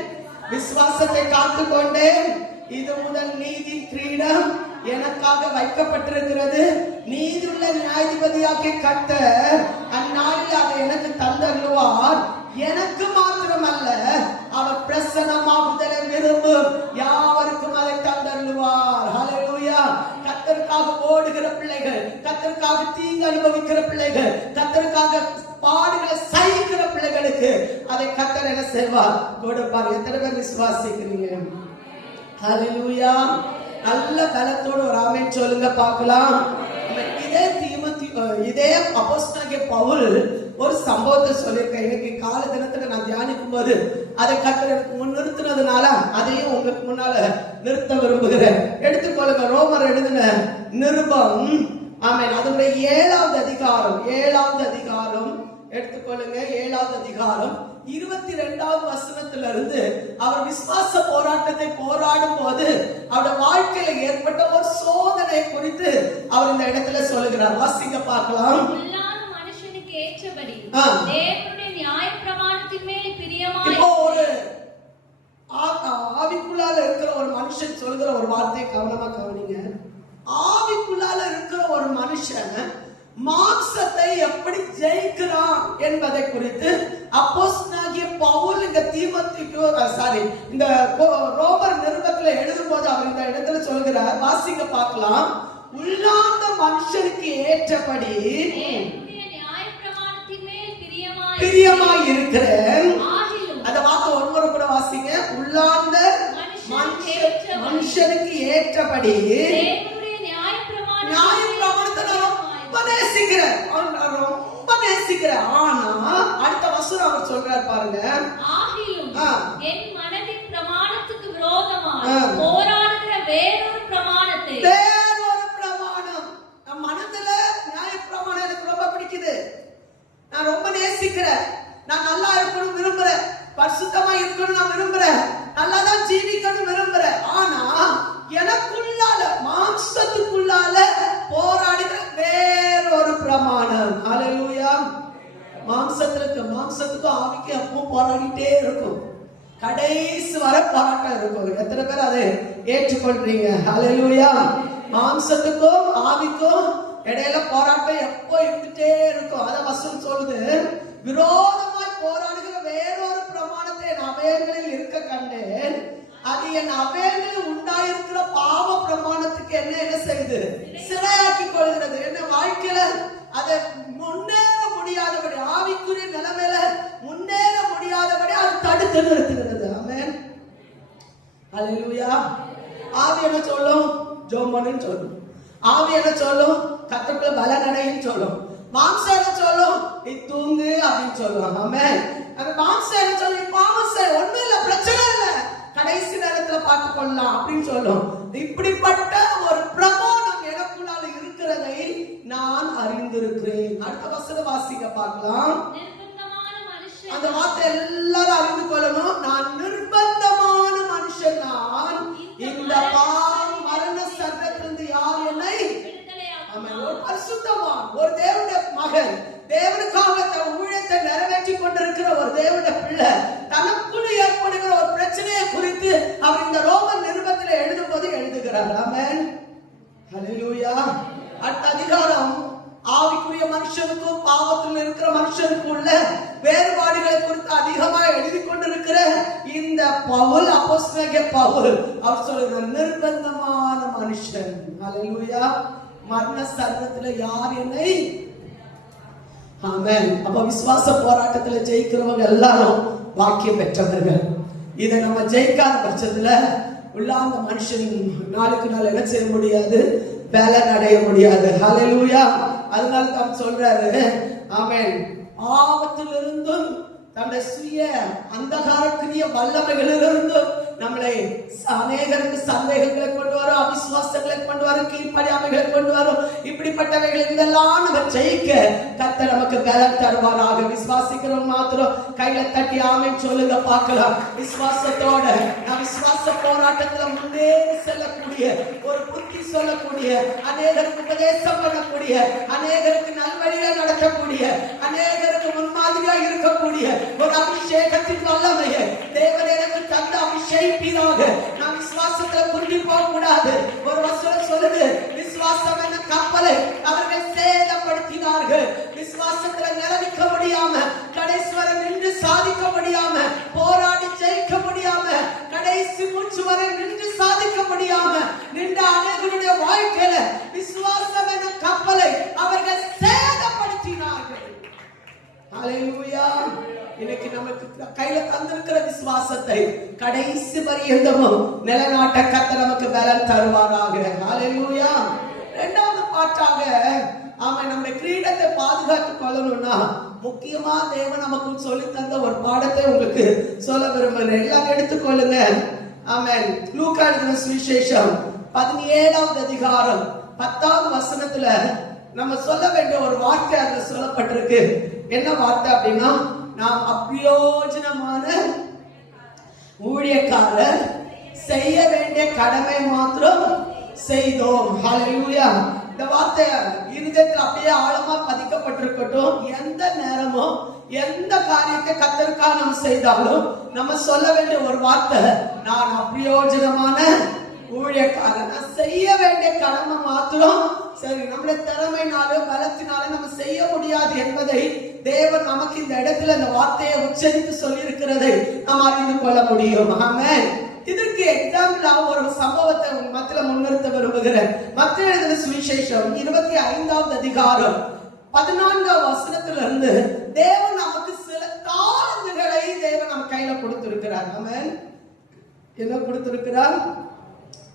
விசுவாசத்தை காத்து கொண்டேன். இது முதல் நீதி கிரீடம் எனக்காக வைக்கப்பட்டிருக்கிறது. நீதியுள்ள நியாயாதிபதியாகிய கர்த்தர் அந்நாளில் அதை எனக்கு தந்தருளுவார். எனக்கு மாத்திரமல்ல, அவர் பிரசன்னமாகுதலை விரும்பும் யாவருக்கும் அதை தந்தருளுவார். ஹalleluya. கர்த்தருக்காக ஓடுகிற பிள்ளைகள், கர்த்தருக்காக தீங்கு அனுபவிக்கிற பிள்ளைகள், கர்த்தருக்காக பாடுகளை சகிக்கிற பிள்ளைகளுக்கு அதை கர்த்தர் என்ன செய்வார்? கொடுப்பார். எத்தனை பேர் விசுவாசிக்கிறீங்க? ஹalleluya. நல்ல பலத்தோடு ஒரு ஆமென் சொல்லுங்க பார்க்கலாம். இதே அப்போஸ்தலனாகிய பவுல் ஒரு சம்பவத்தை சொல்லியிருக்கேன். இன்னைக்கு கால தினத்துல நான் தியானிக்கும் போது அதை கர்த்தர் எனக்கு முன் நிறுத்தினதுனால அதையும் உங்களுக்கு முன்னால நிறுத்த விரும்புகிறேன். எடுத்துக்கொள்ளுங்க. ரோமர் எழுதின நிருபம் ஆமென் அதனுடைய 7வது அதிகாரம் எடுத்துக்கொள்ளுங்க. 7வது அதிகாரம் 22வது வசனத்திலிருந்து அவர் விசுவாச போராட்டத்தை போராடும் போது அவருடைய வாழ்க்கையில ஏற்பட்ட ஒரு சோதனை குறித்து அவர் இந்த இடத்துல சொல்லுகிறார். வாசிங்க பார்க்கலாம். மனுஷனுக்கு ஏற்றபடி தேவனுடைய நியாயப்பிரமாணத்தின் மேல் பிரியமாய். இப்போ ஒரு ஆவிக்குள்ளால இருக்கிற ஒரு மனுஷன் சொல்லுகிற ஒரு வார்த்தையை கவனமா கவனிங்க. ஆவிக்குள்ளால இருக்கிற ஒரு மனுஷன் மாம்சத்தை எப்படி ஜெயிக்கிறான் என்பதை குறித்து அப்போஸ்தலனாகிய பவுல் இந்த இந்த ரோமர் நிருபத்துல எழுதும்போது அவர் இந்த இடத்துல சொல்கிறார். வாசிங்க பார்க்கலாம். உள்ளார்ந்த மனுஷனுக்கு ஏற்றபடி பிரியமாய் இருக்கிறேன். அந்த வார்த்தை ஒருமுறை கூட வாசிங்க. உள்ளார்ந்த மனுஷனுக்கு ஏற்றபடி நியாயப்பிரமாணத்தை ரொம்ப நேசிக்கிறேன். ஆனா அடுத்த வசனம் அவர் சொல்றார் பாருங்க. என் மனதின் பிரமாணத்துக்கு விரோதமாக போராடுகிற வேறொரு பிரமாணம், நம் மனதுல நியாயப்பிரமாணம் எனக்கு ரொம்ப பிடிக்குது. நான் ரொம்ப நேசிக்கிறேன். நான் நல்லா இருக்கணும் விரும்புறேன். பரிசுத்தமா இருக்கணும் நான் விரும்புறேன். நல்லா தான் ஜீவிக்கணும் விரும்புறேன். ஆனா எனக்குள்ளால மாம்சத்துக்குள்ளால போராடுகிற வேறொரு பிரமாணம். ஹalleluya. மாம்சத்துக்கும் ஆவிக்கு அப்பவும் போராடிட்டே இருக்கும். கடைசி வர போராட்டம் இருக்கும். எத்தனை பேர் அதை ஏற்றுக்கொள்றீங்க? ஹalleluya. மாம்சத்துக்கும் ஆவிக்கும் இடையில போராட்டம் எப்போ இருந்துட்டே இருக்கும். அத வசனம் சொல்லுது. விரோதமாய் போராடுகிற வேறொரு பிரமாணத்தை என் அவயங்களில் இருக்க கண்டேன். அது என் அவயங்களில் உண்டாயிருக்கிற பாவ பிரமாணத்துக்கு என்ன செய்து சிறையாக்கி கொள்கிறது. என்ன வாழ்க்கையில அதை முன்னேற முடியாதபடி, ஆவிக்குரிய நிலைமையில முன்னேற முடியாதபடி அது தடுத்து நிறுத்துகிறது. ஆமென். ஹalleluya. ஆவி என்ன சொல்லும்? ஜெபம் பண்ணுன்னு சொல்லும். ஆவி என்ன சொல்லும்? கர்த்தருக்குள்ள பலன் அடைன்னு சொல்லும். மாம்சம் என்ன சொல்லும்? நீ தூங்கு அப்படின்னு சொல்லுவாங்க. ஆமென். அந்த மாம்சம் என்ன சொல்லும்? நீ பாவம் செய், ஒண்ணும் இல்ல, பிரச்சனை இல்ல, கடைசி நேரத்துல பார்த்துக் கொள்ளலாம் அப்படின்னு சொல்லும். இப்படிப்பட்ட ஒரு பிரமாணம் எனக்குள்ளால இருக்கிறதை நான் அறிந்திருக்கிறேன். அடுத்த வசனம் வாசிக்க பார்க்கலாம். அந்த வார்த்தை எல்லாரும் அறிந்து கொள்ளணும். நான் நிர்பந்தமான மனுஷன், நான் இந்த பாவம் மரண சட்டத்திலிருந்து யார் என்னை, ஒரு பரிசுத்தவான், ஒரு தேவனுடைய மகன், தேவனுக்காக தன் ஊழியத்தை நிறைவேற்றி கொண்டிருக்கிற ஒரு தேவனுடைய பிள்ளை, தனக்குள்ள ஏற்படுகிற ஒரு பிரச்சனையை குறித்து அவர் இந்த ரோமன் நிருபத்தில் எழுதும் போது எழுதுகிறார். ஆமென், ஹல்லேலூயா. அடுத்த அதிகாரம் ஆவிக்குரிய மனுஷனுக்கும் பாவத்தில் இருக்கிற மனுஷனுக்கும் உள்ள வேறுபாடுகளை குறித்து அதிகமாக எழுதி கொண்டிருக்கிற இந்த பவுல், அப்போஸ்தலனாகிய பவுல், அவர் சொல்லுகிற நிர்பந்தமான மனுஷன். ஹல்லேலூயா. மரண சர்வத்துல யார் என்னை, ஆமென். அப்ப விசுவாச போராட்டத்துல ஜெயிக்கிறவங்க எல்லாரும் வாக்கியம் பெற்றவர்கள். இதை நம்ம ஜெயிக்காத பட்சத்துல உள்ள அந்த மனுஷன் நாளுக்கு நாள் என்ன செய்ய முடியாது, பலன் அடைய முடியாது. ஹல்லேலூயா. அதனால தான் சொல்றாரு, ஆமென், பாவத்திலிருந்தும் தன்னுடைய சுய அந்தகாரக்கிரிய வல்லமைகளிலிருந்தும் நம்மளை அநேகருக்கு சந்தேகங்களை கொண்டு வரும், அவிசுவாசங்களை கொண்டு வரும், கீழ்ப்படியாமைகளை கொண்டு வரும். இப்படிப்பட்டவைகள் இதெல்லாம் நம்ம ஜெயிக்க கர்த்தர் நமக்கு பலன் தருவாராக. விசுவாசிக்கிறவங்க மாத்திரம் கையில தட்டி ஆமென் சொல்லுங்க பார்க்கலாம். விசுவாசத்தோட நான் விசுவாச போராட்டத்துல முன்னேறி செல்லக்கூடிய, ஒரு புத்தி சொல்லக்கூடிய, அநேகருக்கு உபதேசம் பண்ணக்கூடிய, அநேகருக்கு நல்வழியை நடத்தக்கூடிய, அநேகருக்கு முன்மாதிரியா இருக்கக்கூடிய ஒரு அபிஷேகத்தின் வல்லமையை தேவன் எனக்கு தந்த அபிஷேகத்தினாக நாம் விசுவாசத்துல குறுகி போக கூடாது. ஒரு வசனம் சொல்லுது, விசுவாசம் என்ற கப்பலை அவர்கள் சேதப்படுத்தினார்கள். விசுவாசத்துல நிலைக்க முடியாம, கடைசி வரை நின்று சாதிக்க முடியாம, போராடி ஜெயிக்க முடியாம, கடைசி மூச்சு வரை நின்று சாதிக்க முடியாம நின்ற அநேகருடைய வாழ்க்கையில விசுவாசம் என்ற கப்பலை அவர்கள் சேதப்படுத்தினார்கள். ஹல்லேலூயா. இன்னைக்கு நமக்கு கையில தந்திருக்கிற விசுவாசத்தை கடைசி பரியந்தமும் நிலநாட்ட கர்த்தர் நமக்கு பலன் தருவாராக. ஹல்லேலூயா. இரண்டாவது பாட்டாக, ஆமென், நம்முடைய கிரீடத்தை பாதுகாத்துக் கொள்ளணும்னா முக்கியமா தேவன் நமக்கு சொல்லி தந்த ஒரு பாடத்தை உங்களுக்கு சொல்ல விரும்புகிறேன். எல்லாம் எடுத்துக்கொள்ளுங்க. ஆமென். லூக்கா எழுதின சுவிசேஷம் 17வது அதிகாரம் 10வது வசனத்துல நம்ம சொல்ல வேண்டிய ஒரு வார்த்தை அதுல சொல்லப்பட்டிருக்கு. என்ன வார்த்தை அப்படின்னா, நாம் அப்பிரயோஜனமான ஊழியக்காரர், செய்ய வேண்டிய கடமை மாத்திரம் செய்தோம். ஹல்லேலூயா. இந்த வார்த்தை இருதயத்தில் அப்படியே ஆழமா பதிக்கப்பட்டிருக்கட்டும். எந்த நேரமும் எந்த காரியத்தை கர்த்தருக்காக நம்ம செய்தாலும் நம்ம சொல்ல வேண்டிய ஒரு வார்த்தை, நான் அப்பிரயோஜனமான ஊழியக்காரன், நான் செய்ய வேண்டிய கடமை மாத்திரம் சரி, நம்முடைய திறமைனாலோ பலத்தினால நம்ம செய்ய முடியாது என்பதை தேவன் நமக்கு இந்த இடத்துல இந்த வார்த்தையை உச்சரித்து சொல்லி இருக்கிறதை நாம் அறிந்து கொள்ள முடியும். ஆமென். இதற்கு எக்ஸாம்பிளா ஒரு சம்பவத்தை உங்க மத்தியில முன்னிறுத்த விரும்புகிறேன். மத்திய எழுதின சுவிசேஷம் 25வது அதிகாரம் 14வது வசனத்திலிருந்து தேவன் நமக்கு சில தாளந்துகளை தேவன் நம்ம கையில கொடுத்திருக்கிறார். ஆமென். என்ன கொடுத்திருக்கிறார்?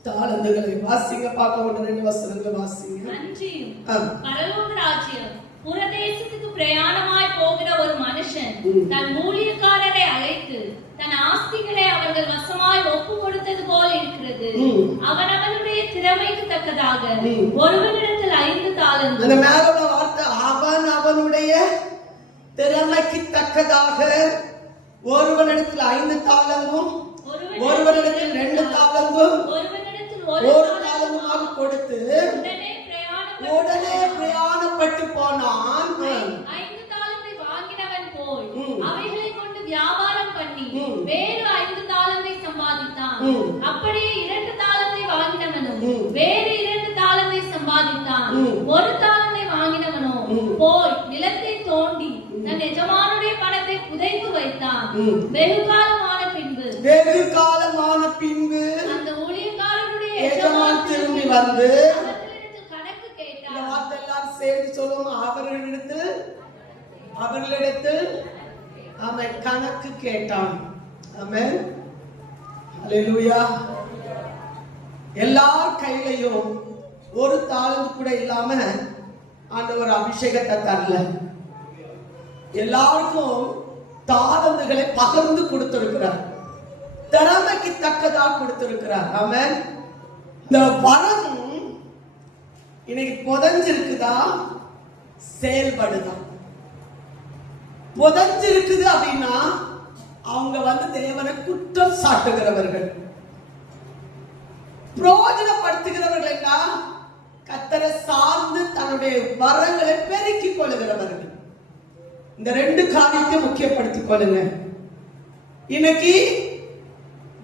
தாளந்துகளை. வாசிங்க பார்க்க. 1-2 வசனங்களை வாசிங்க. பரலோக ராஜ்யம் புறதேசத்துக்கு பிரயாணமாய் போகிற ஒரு மனுஷன் தன் ஊழியக்காரரை அழைத்து தன் ஆஸ்திகளை அவர்கள் வசமாய் ஒப்பு கொடுத்தது போல இருக்கிறது. அவனவனுடைய திறமைக்கு தக்கதாக ஒருவனிடத்தில் 5 தாலந்து. அந்த மேல உள்ள வார்த்தை, அவன் அவனுடைய திறமைக்கு தக்கதாக ஒருவனிடத்தில் 5 தாலந்தும், ஒருவனிடத்தில் 2 தாலந்தும், ஒரு தாலந்துமாக கொடுத்து உடனே பிரயாணப்பட்டு போனான். 5 தாலந்தை வாங்கினவன் போய் அவைகளை கொண்டு வியாபாரம் பண்ணி வேறு 5 தாலந்தை சம்பாதித்தான். அப்படியே 2 தாலந்தை வாங்கினவனும் வேறு 2 தாலந்தை சம்பாதித்தான். 1 தாலந்தை வாங்கினவனோ போய் நிலத்தை தோண்டி தன் எஜமானுடைய பணத்தை புதைத்து வைத்தான். வெகு காலமான பின்பு அந்த ஊழியக்காரனுடைய எஜமான் திரும்பி வந்து கணக்கு கேட்டான். இந்த வார்த்தை எல்லாம் சேர்த்து சொல்லுவோம். அவர்களிடத்தில் அவன் கணக்கு கேட்டான். ஆமென். ஹல்லேலூயா. எல்லார் கையிலையும் ஒரு தாளந்து கூட இல்லாம ஆண்டவர் அபிஷேகத்தை தரல. எல்லாருக்கும் தாளந்துகளை பகிர்ந்து கொடுத்திருக்கிறார், திறமைக்கு தக்கதா கொடுத்திருக்கிறார். ஆமென். இந்த வரம் இன்னைக்கு புதஞ்சிருக்குதா, செயல்படுதா? புதஞ்சிருக்குது அப்படின்னா அவங்க தேவனை குற்றம் சாட்டுகிறவர்கள். பிரயோஜனப்படுத்துகிறவர்கள் என்ன? கர்த்தரை சார்ந்து தன்னுடைய வரங்களை பெருக்கிக் கொள்ளுகிறவர்கள். இந்த ரெண்டு காரியத்தை முக்கியப்படுத்திக் கொள்ளுங்க. இன்னைக்கு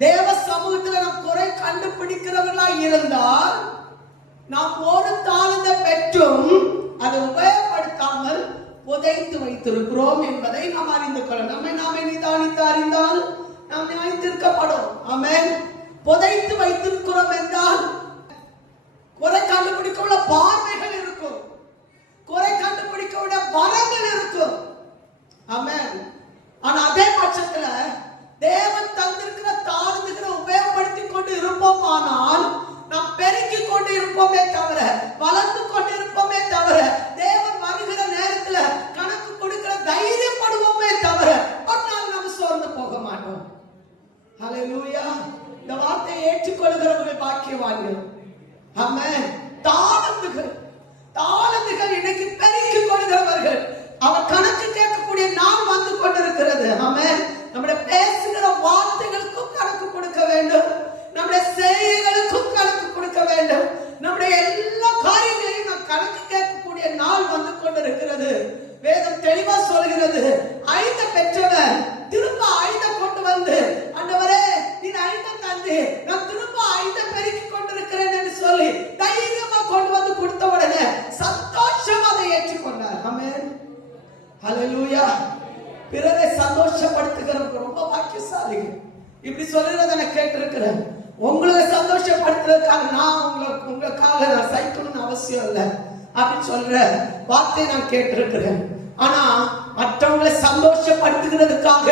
தேவ சமூகத்தில் நாம் குறை கண்டுபிடிக்கிறவர்களா இருந்தால் நாம் ஒரு தாளந்தை பெற்றும் அதை உபயோகப்படுத்தாமல் புதைத்து வைத்திருக்கிறோம் என்பதை நாம் அறிந்து கொள்ள. நம்மை நாமே நிதானித்து அறிந்தால் நாம் நியாயத்திற்கப்படும். ஆமென். புதைத்து வைத்திருக்கிறோம் என்றால் குறை கண்டுபிடிக்க உள்ள பார்வைகள் இருக்கும், குறை கண்டுபிடிக்க உள்ள வரங்கள் இருக்கும். ஆமென். ஆனா அதே பட்சத்துல தேவன் தந்திருக்கிற தாழ்ந்துகிற உபயோகப்படுத்திக் கொண்டு இருப்போம். ஆனால் நாம் பெருக்கிக் கொண்டு இருப்போமே தவிர, வளர்ந்து கொண்டு இருப்போமே தவிர, தேவன் வருகிற நேரத்துல கணக்கு கொடுக்கிற தைரியப்படுவோமே தவிர ஒரு நாள் நாம் சோர்ந்து போக மாட்டோம். ஹல்லேலூயா. இந்த வார்த்தையை ஏற்றுக்கொள்கிறவர்கள் பாக்கியவான்கள். ஆமென். தாளந்துகள் இன்னைக்கு பெருக்கிக் கொள்கிறவர்கள். அவர் கணக்கு கேட்கக்கூடிய நாள் வந்து கொண்டிருக்கிறது. ஆமென். நம்முடைய பேசுகிற வார்த்தைகளுக்கும் கணக்கு கொடுக்க வேண்டும், நம்முடைய செய்கைகளுக்கும் கணக்கு கொடுக்க வேண்டும், நம்முடைய எல்லா காரியங்களையும் நாம் கணக்கு கேட்கக்கூடிய நாள் வந்து கொண்டிருக்கிறது. வேதம் தெளிவா சொல்கிறது, 5 பெற்றவன் திரும்ப 5 கொண்டு வந்து, ஆண்டவரே நீ 5 தந்து நான் திரும்ப 5 பெருக்கி கொண்டிருக்கிறேன் என்று சொல்லி தைரியமா கொண்டு வந்து கொடுத்த உடனே சந்தோஷமா அதை ஏற்றுக்கொண்டார். ஆமென். ஹல்லேலூயா. பிறரை சந்தோஷப்படுத்துகிறவங்க ரொம்ப பாக்கியசாலிகள். இப்படி சொல்லுறத நான் கேட்டிருக்கிறேன். உங்களை சந்தோஷப்படுத்துறதுக்காக நான் உங்களுக்காக நான் சைக்கணும்னு அவசியம் இல்லை அப்படின்னு சொல்ற வார்த்தையை நான் கேட்டிருக்கிறேன். ஆனா மற்றவங்களை சந்தோஷப்படுத்துகிறதுக்காக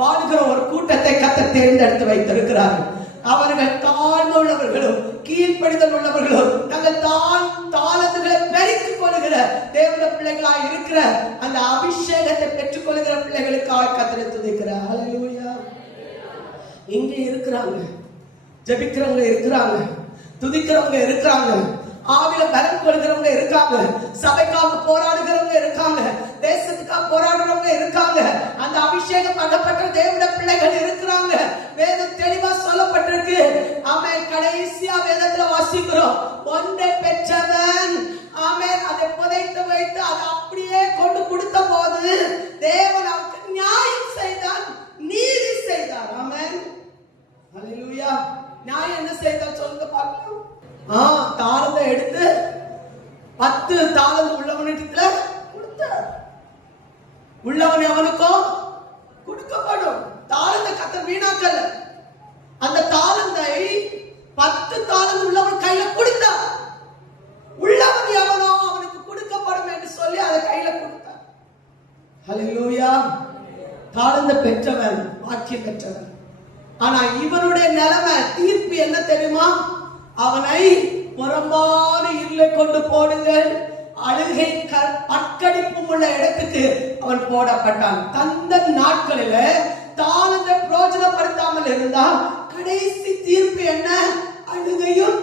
வாழ்கிற ஒரு கூட்டத்தை கர்த்தர் தேர்ந்தெடுத்து வைத்திருக்கிறார்கள். அவர்கள் தாழ்மை உள்ளவர்களும் கீழ்ப்படிதல் உள்ளவர்களும் தங்கள் தாளந்துகளை பெருக்கிக் கொள்கிற தேவனுடைய பிள்ளைகளாக இருக்கிற அந்த அபிஷேகத்தை பெற்றுக் கொள்கிற பிள்ளைகளுக்காக கர்த்தரை துதிக்கிறார். ஹல்லேலூயா. இங்கே இருக்கிறாங்க, ஜெபிக்கிறவங்க இருக்கிறாங்க, துதிக்கிறவங்க இருக்கிறாங்க, ஆவில பலம் கொள்கிறவங்க இருக்காங்க, சபைக்காக போராடுகிறவங்க இருக்காங்க, தேசத்துக்காக போராடுறவங்க இருக்காங்க, அந்த அபிஷேகம் பண்ணப்பட்ட தேவனுடைய பிள்ளைகள் இருக்கிறாங்க. வேதம் தெளிவா சொல்லப்பட்டிருக்கு. ஆமென். கடைசியா வேதத்துல வாசிக்கிறோம், ஒன்றை பெற்றவன் ஆமென் அதை புதைத்து வைத்து அதை அப்படியே கொண்டு கொடுத்த போது தேவன் அவருக்கு நியாயம் செய்தார், நீதி செய்தார். ஆமென். ஹல்லேலூயா. நியாயம் என்ன செய்தார் சொல்லுங்க பார்க்கலாம். தாளந்தை எடுத்து 10 தாளந்து உள்ளவனிடத்துல கொடுத்தார். உள்ளவன் அவனுக்கும் கொடுக்கப்படும். தாளந்தை கர்த்தர் வீணாக்கல. அந்த தாளந்தை 10 தாளந்து உள்ளவன் கையில கொடுத்தார். உள்ளவன் எவனோ அவனுக்கு கொடுக்கப்படும் என்று சொல்லி அதை கையில கொடுத்தார். ஹல்லேலூயா. தாளந்தை பெற்றவன் பாக்கியம் பெற்றவன். ஆனா இவனுடைய நிலைமை தீர்ப்பு என்ன தெரியுமா? அவனை புறம்பான இருளை கொண்டு போடுங்கள், அழுகை அக்கடிப்பும் உள்ள இடத்துக்கு அவன் போடப்பட்டான். தந்த நாட்களில தாளந்தை பிரயோஜனப்படுத்தாமல் இருந்தால் கடைசி தீர்ப்பு என்ன? அழுகையும்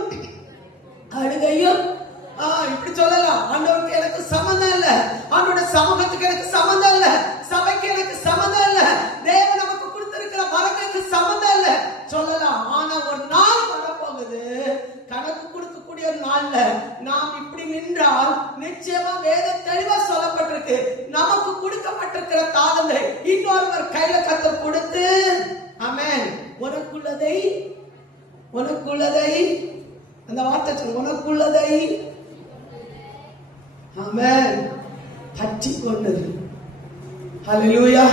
இப்படி சொல்லலாம். ஆண்டவருக்கு எனக்கு சம்பந்தம் இல்ல, ஆண்டோட சமூகத்துக்கு எனக்கு சம்பந்தம் இல்ல, சபைக்கு எனக்கு சம்பந்தம் இல்ல, தேவன் நமக்கு கொடுத்திருக்கிற வரங்களுக்கு சம்பந்தம் இல்ல சொல்லலாம். ஆனா ஒரு நாள் வரப்போகுது, கணக்கு கொடுக்கக்கூடிய ஒரு நாள்ல நாம் இப்படி நின்றால் நிச்சயமா வேதம் தெளிவா சொல்லப்பட்டிருக்கு, நமக்கு கொடுக்கப்பட்டிருக்கிற தாளந்தை இன்னொருவர் கையில கர்த்தர் கொடுத்து ஆமென் உனக்குள்ளதை அந்த வார்த்தை உனக்குள்ளதை ஆமென் பற்றி கொண்டது. ஹல்லேலூயா.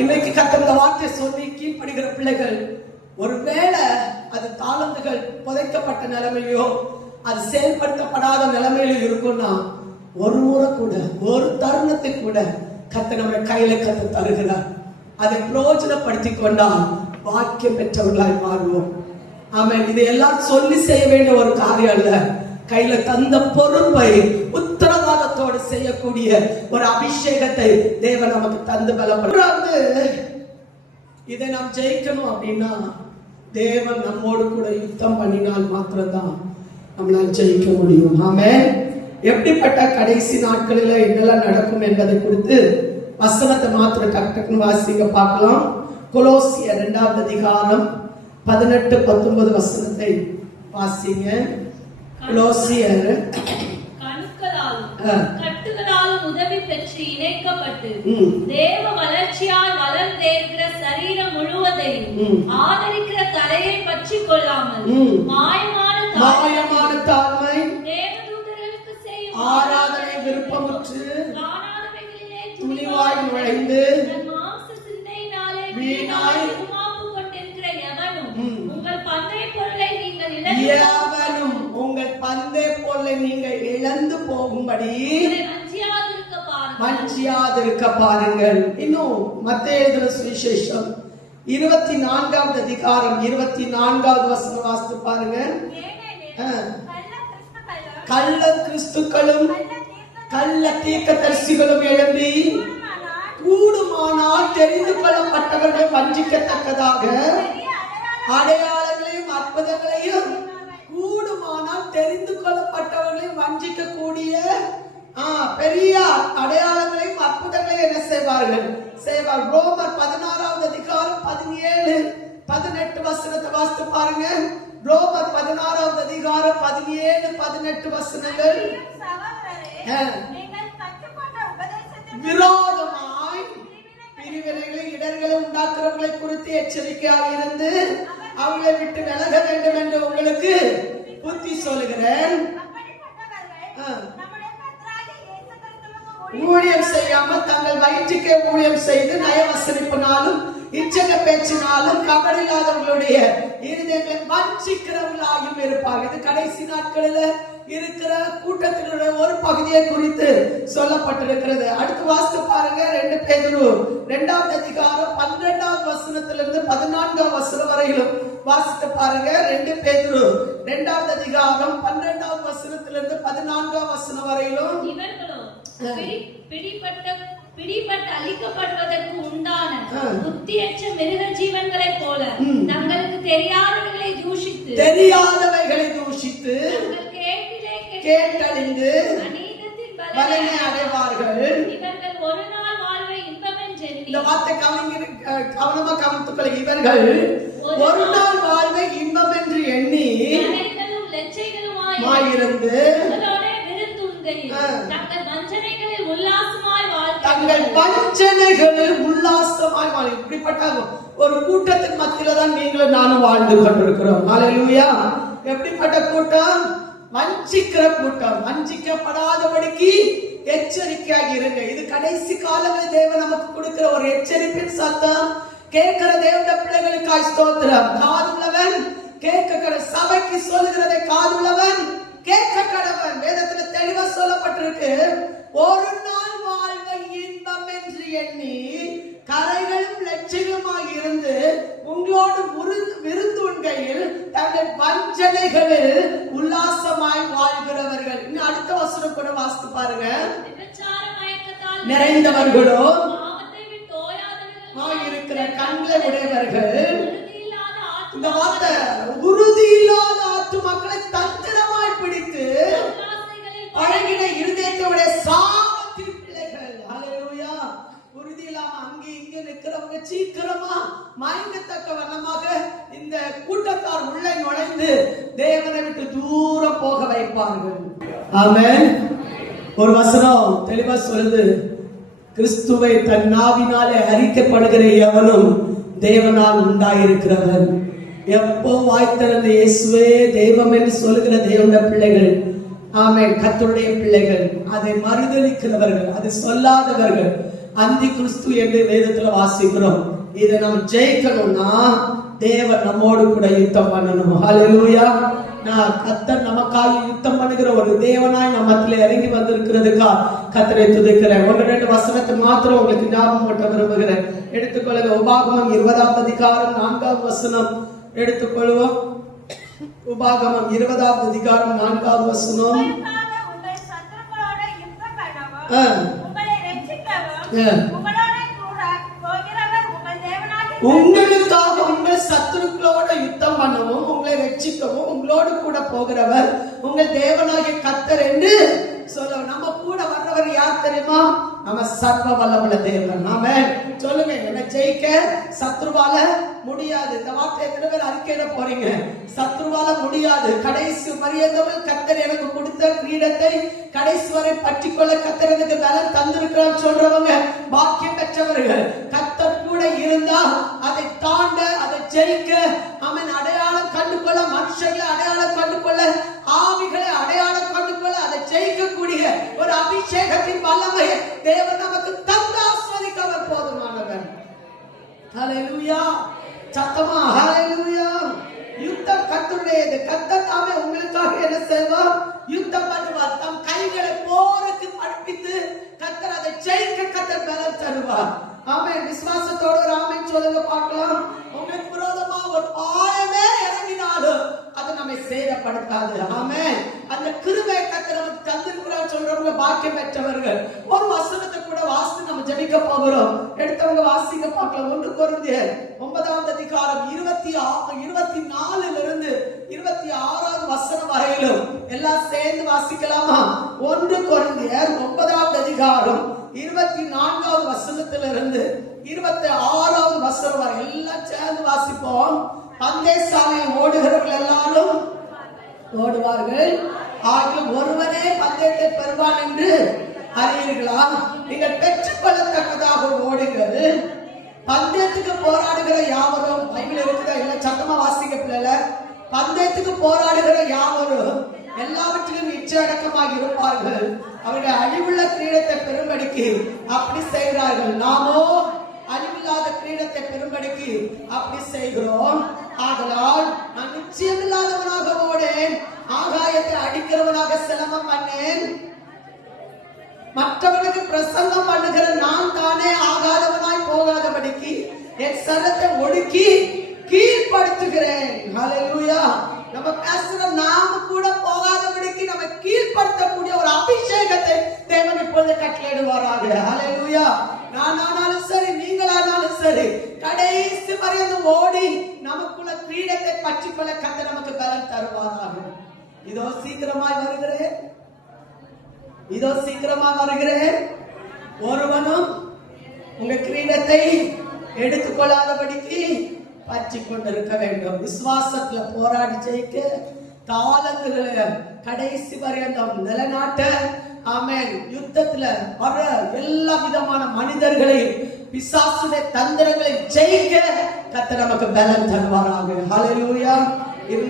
இன்னைக்கு கர்த்தர் இந்த வார்த்தை சொல்லி கீழ்ப்படுகிற பிள்ளைகள் ஒருவேளை அது தாளந்துகள் புதைக்கப்பட்ட நிலைமையோ அது செயல்படுத்தப்படாத நிலைமையில இருக்கும்னா ஒரு முறை கூட ஒரு தருணத்தை கூட கர்த்தர் நம்ம கையில கர்த்தர் தருகிறார். அதை பிரயோஜனப்படுத்தி கொண்டால் வாக்கியம் பெற்றவர்களாய் மாறுவோம். ஆமென். இது எல்லாம் சொல்லி செய்ய வேண்டிய ஒரு காரியம் அல்ல. கையில தந்த பொறுப்பை உத்தரவாதத்தோட வைராக்கியத்தோடு செய்யக்கூடிய ஒரு அபிஷேகத்தை தேவன் நமக்கு தந்து பலப்படுறாரு. இதை நாம் ஜெயிக்கணும் அப்படின்னா தேவன் நம்மோடு கூட யுத்தம் பண்ணினால் மாத்திரம்தான் நம்மளால் ஜெயிக்க முடியும். ஆமென். எப்படிப்பட்ட கடைசி நாட்களில் என்னெல்லாம் நடக்கும் என்பதை குறித்து வசனத்தை மாத்திரம் டக்குன்னு வாசிங்க பார்க்கலாம். கொலோசியர் 2வது அதிகாரம் 18-19 வசனத்தை வாசிங்க. கொலோசியர் கட்டுகளாலும் உதவி பெற்று இணைக்கப்பட்டு தேவ வளர்ச்சியால் வளர்ந்தேறுகிற சரீரம் முழுவதையும் ஆதரிக்கிற தலையை பற்றி கொள்ளாமல் மாயமான தாழ்மை தேவதூதர்களுக்கு செய்யும் ஆராதனை விருப்பமுற்று காணாதவைகளிலே துணிவாய் நுழைந்து மாம்ச சிந்தையினாலே வீணாய் உமாப்பு கொண்டிருக்கிற எவனும் உங்கள் பந்தய பொருளை நீங்கள் இழந்து போகும்படி வஞ்சியாதிருக்க பாருங்கள். இன்னும் மத்தேயு எழுதின சுவிசேஷம் 24வது அதிகாரம் 24வது வசனம் வாசித்து பாருங்க. கள்ள கிறிஸ்துக்களும் கள்ள தீர்க்கதரிசிகளும் எழும்பி கூடுமானால் தெரிந்து கொள்ளப்பட்டவர்கள் வஞ்சிக்கத்தக்கதாக அடையாளங்களையும் அற்புதங்களையும் கூடுமானால் தெரிந்து கொள்ளப்பட்டவர்களையும் வஞ்சிக்க கூடிய பெரிய அடையாளங்களையும் அற்புதங்களையும் என்ன செய்வார்கள்? ரோமர் 16வது அதிகாரம் 17-18 வசனத்தை வாசித்து பாருங்க. ரோமர் 16வது அதிகாரம் 17-18 வசனங்கள். விரோதமாய் பிரிவினைகளை இடர்களை உண்டாக்குறவர்களை குறித்து எச்சரிக்கையாக இருந்து அவங்களை விட்டு விலக வேண்டும் என்று உங்களுக்கு புத்தி சொல்லுகிறேன். ஊழியம் செய்யாமல் தங்கள் வயிற்றுக்கே ஊழியம் செய்து நயவசனிப்பினாலும் இச்சக பேச்சினாலும் கபடில்லாதவர்களுடைய இருதயங்களை வஞ்சிக்கிறவர்களாகவும் இருப்பார்கள். இது கடைசி நாட்களில் இருக்கிற கூட்டத்தினுடைய ஒரு பகுதியை குறித்து சொல்லப்பட்டிருக்கிறது. அடுத்து வாசித்து பாருங்க. 2 பேதுரு 2வது அதிகாரம் 12வது வசனத்திலிருந்து 14வது வசனம் வரையிலும் வாசித்து பாருங்க. 2 பேதுரு 2வது அதிகாரம் 12வது வசனத்திலிருந்து 14வது வசனம் வரையிலும் பிடிபட்டு அழிக்கப்படுவதற்கு உண்டான புத்தியற்ற மிருக ஜீவன்களைப் போல தங்களுக்கு தெரியாதவைகளை தூஷித்து கேட்டறிந்து பலனை அடைவார்கள். இவர்கள் ஒரு நாள் வாழ்வை இன்பமென்றெண்ணி, இந்த வார்த்தை கவனமா கவனித்துக்கொள்ள, இவர்கள் ஒரு நாள் வாழ்வை இன்பம் என்று எண்ணி லட்சைகளுமாயிருந்து தங்கள் வஞ்சனைகளில் உல்லாசமாய் வாழ். இப்படிப்பட்ட ஒரு கூட்டத்தின் மத்தியில தான் நீங்களும் நானும் வாழ்ந்து கொண்டிருக்கிறோம். ஹல்லேலூயா. எப்படிப்பட்ட கூட்டம்? வஞ்சிக்கிற கூட்டம். வஞ்சிக்கப்படாதபடிக்கு எச்சரிக்கையாக இருங்க. இது கடைசி காலங்களில் தேவன் நமக்கு கொடுக்கிற ஒரு எச்சரிப்பின் சத்தம். கேட்கிற தேவனுடைய பிள்ளைகளுக்காய் ஸ்தோத்திரம். காதுள்ளவன் கேட்க, சபைக்கு சொல்லுகிறதை காதுள்ளவன் கேட்க கடவன். வேதத்துல தெளிவா சொல்லப்பட்டிருக்கு. ஒரு நாள் வாழ்வை இன்பம் என்று எண்ணி கரைகளும் லட்சியமாய் இருந்து உங்களோடு விருந்துண்கையில் தங்கள் வஞ்சனைகளில் உல்லாசமாய் வாழ்கிறவர்கள். இன்னும் அடுத்த வசனம் கூட வாசித்து பாருங்க. நிறைந்தவர்களோ இருக்கிற கண்களை உடையவர்கள். இந்த வார்த்தை உறுதி இல்லாத ஆத்துமாக்களை தந்திரமாய் பிடித்து பழகின இருதயத்தோட சாபத்தின் பிள்ளைகள். ஹல்லேலூயா. உறுதி இல்லாம அங்கே இங்கே நிற்கிறவங்க சீக்கிரமா மயங்கத்தக்க வண்ணமாக இந்த கூட்டத்தார் உள்ளே நுழைந்து தேவனை விட்டு தூரம் போக வைப்பார்கள். ஆமென். ஒரு வசனம் தெளிவா சொல்லுது. கிறிஸ்துவை தன் நாவினாலே அறிக்கப்படுகிற எவனும் தேவனால் உண்டாயிருக்கிறவன். எப்போ வாய் திறந்த இயேசுவே தெய்வம் என்று சொல்லுகிற தேவனுடைய பிள்ளைகள், ஆமென், கர்த்தருடைய பிள்ளைகள், அதை மறுதலிக்கிறவர்கள், அதை சொல்லாதவர்கள் அந்தி கிறிஸ்து என்று வேதத்துல வாசிக்கிறோம். இதை நம்ம ஜெயிக்கணும்னா தேவன் நம்மோடு கூட யுத்தம் பண்ணணும். ஹல்லேலூயா. கர்த்தர் நமக்காக யுத்தம் பண்ணுகிற ஒரு தேவனாய் நம்மத்துல இறங்கி வந்திருக்கிறதுக்கா கர்த்தரை துதிக்கிறேன். 1-2 வசனத்தை மாத்திரம் உங்களுக்கு ஞாபகம் மட்டும் விரும்புகிறேன். எடுத்துக்கொள்ளுங்க. உபாகமம் 20வது அதிகாரம் 4வது வசனம் எடுத்துக்கொள்வோம். உபாகமம் 20வது அதிகாரம் 4வது வசனம். உங்களை ரட்சிக்கவும் உங்களோட கூட போகிறவர் உங்கள் தேவனாகிய உங்களுக்காக உங்கள் சத்துருக்களோட யுத்தம் பண்ணவும் உங்களை ரட்சிக்கவும் உங்களோடு கூட போகிறவர் உங்கள் தேவனாகிய கர்த்தர் என்று சொல்ல. நம்ம கூட வர்றவர் யார் தெரியுமா? நம்ம சர்வ வல்லமுள்ள தேவன். ஆமென். சொல்லுங்க, என்ன ஜெயிக்க சத்ருவால முடியாது. இந்த வார்த்தை எத்தனை பேர் அறிக்கையிட போறீங்க? சத்ருவால முடியாது. கடைசி மரியந்தவன் கர்த்தர் எனக்கு கொடுத்த கிரீடத்தை கடைசி வரை பற்றிக்கொள்ள கர்த்தர் எனக்கு பலன் தந்திருக்கிறார் சொல்றவங்க பாக்கியம் பெற்றவர்கள். கர்த்தர் கூட இருந்தா அதை தாண்ட, அதை ஜெயிக்க, அவன் அடையாளம் கண்டுகொள்ள, மனுஷர்களை அடையாளம் கண்டுகொள்ள, ஆவிகளை அடையாளம் கண்டுகொள்ள, அதை ஜெயிக்கக்கூடிய ஒரு அபிஷேகத்தின் வல்லமையை தேவன் நமக்கு தந்து ஆஸ்வதிக்க அவர் போதுமானவர். ஹல்லேலூயா. சத்தமா ஹல்லேலூயா. யுத்தம் கர்த்தருடையது. கர்த்தர் தாமே உங்களுக்காக என்ன செய்வார்? யுத்தம் பண்ணுவார். தம் கைகளை போருக்கு படிப்பித்து கர்த்தர் அதை ஜெயிக்க கர்த்தர் பலன் தருவார். ஆமென். விசுவாசத்தோட ஒரு ஆமென் சொல்லுங்க பார்க்கலாம். உங்களுக்கு விரோதமா ஒரு பாயமே இறங்கினாலும் அது நம்மை சேதப்படுத்தாது. ஆமென். அந்த கிருபை கர்த்தர் நமக்கு தந்திருக்கிறார் சொல்றவங்க பாக்கியம் பெற்றவர்கள். ஒரு வசனத்தை கூட வாசித்து நம்ம ஜெபிக்க போகிறோம். எடுத்தவங்க வாசிக்க பார்க்கலாம். 1 கொரிந்தியர் 9ஆம் அதிகாரம் 24 இருந்து 26 வசனம் வரையிலும் எல்லாம் சேர்ந்து வாசிக்கலாமா? 1 கொரிந்தியர் 9ஆம் அதிகாரம் 24வது வசனத்திலிருந்து 26வது வசனம் வரை எல்லாம் சேர்ந்து வாசிப்போம். பந்தய சாலையில் ஓடுகிறவர்கள் எல்லாரும் ஓடுவார்கள், ஆகிலும் ஒருவனே பந்தயத்தை பெறுவான் என்று அறியீர்களா? நீங்கள் பெற்றுக் கொள்ளத்தக்கதாக ஓடுங்கள். பந்தயத்துக்கு போராடுகிற யாவரும், பைபிள் இருக்குதா இல்ல சத்தமா வாசிக்க பிள்ளைல, பந்தயத்துக்கு போராடுகிற யாவரும் எல்லாவற்றிலும் இச்சையடக்கமாக இருப்பார்கள். அவர்கள் அழிவுள்ள கிரீடத்தை பெறும்படிக்கு அப்படி செய்கிறார்கள். நாமோ அழிவில்லாத கிரீடத்தை பெறும்படிக்கு அப்படி செய்கிறோம். ஆதலால் நான் நிச்சயமில்லாதவனாக ஓடேன், ஆகாயத்தை அடிக்கிறவனாக சிலம்பம் பண்ணேன். மற்றவர்களுக்கு பிரசங்கம் பண்ணுகிற நான் தானே ஆகாதவனாய் போகாதபடிக்கு என் சரத்தை ஒடுக்கி கீழ்படுத்துகிறேன். ஹல்லேலூயா. நம்ம பேசுற நாம கூட போகாதபடிக்கு நம்ம கீழ்படுத்தக்கூடிய ஒரு அபிஷேகத்தை தேவன் இப்பொழுது கட்டளையிடுவாராக. ஹல்லேலூயா. நானாலும் சரி, நீங்களானாலும் சரி, கடைசி வரையும் ஓடி நமக்குள்ள கிரீடத்தை பற்றிக்கொள்ள கர்த்தர் நமக்கு பலன் தருவாராக. இதோ சீக்கிரமாய் வருகிறேன், இதோ சீக்கிரமா வருகிறேன். ஒருவனும் உங்க கிரீடத்தை எடுத்துக்கொள்ளாதபடிக்கு பற்றி கொண்டிருக்க வேண்டும். விசுவாசத்துல போராடி ஜெயிக்க, தாளங்களை கடைசி வரையும் நிலைநாட்ட, ஆமென். யுத்தத்துல வர எல்லா விதமான மனிதர்களையும் பிசாசுடைய தந்திரங்களை ஜெயிக்க கர்த்தர் நமக்கு பலன் தருவாராக. ஹல்லேலூயா.